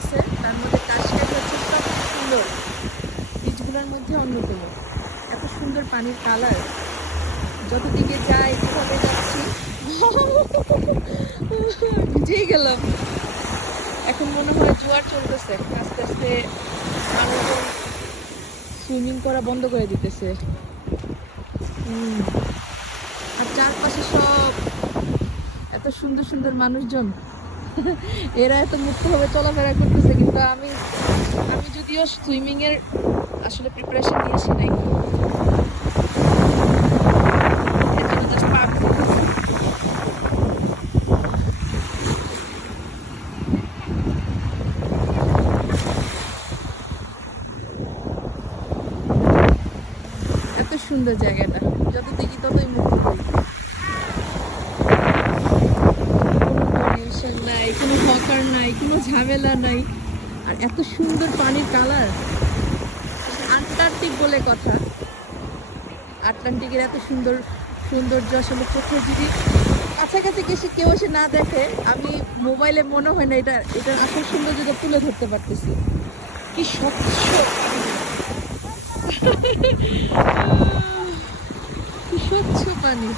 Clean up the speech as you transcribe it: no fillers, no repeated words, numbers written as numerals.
আছে, তার মধ্যে কাশকাই হচ্ছে সবচেয়ে সুন্দর বীজগুলোর মধ্যে অন্যতম। এত সুন্দর পানির কালার, যতদিকে যাই যেভাবে যাচ্ছি ভিজেই গেলাম। এখন মনে হয় জোয়ার চলতেছে, আস্তে আস্তে মানুষজন সুইমিং করা বন্ধ করে দিতেছে। আর চারপাশে সব এত সুন্দর সুন্দর মানুষজন, এরা এত মুক্তভাবে চলাফেরা করতেছে, কিন্তু আমি আমি যদিও সুইমিং এর আসলে প্রিপারেশন নিয়েছি নাই, এর জন্য জাস্ট পা ভিজতেছে। এত সুন্দর জায়গাটা, যত দেখি ততই মুগ্ধ হই। কোনো পলিউশন নাই, কোনো হকার নাই, কোনো ঝামেলা নাই, আর এত সুন্দর পানির কালার। আন্টার্কটিক বলে কথা, আটলান্টিকের এত সুন্দর সৌন্দর্য আসলে চোখে যদি কাছাকাছি গেছে কেউ এসে না দেখে, আমি মোবাইলে মনে হয় না এটার আসল সৌন্দর্যটা তুলে ধরতে পারতেছি। কি স্বচ্ছ পানি, কি স্বচ্ছ পানি।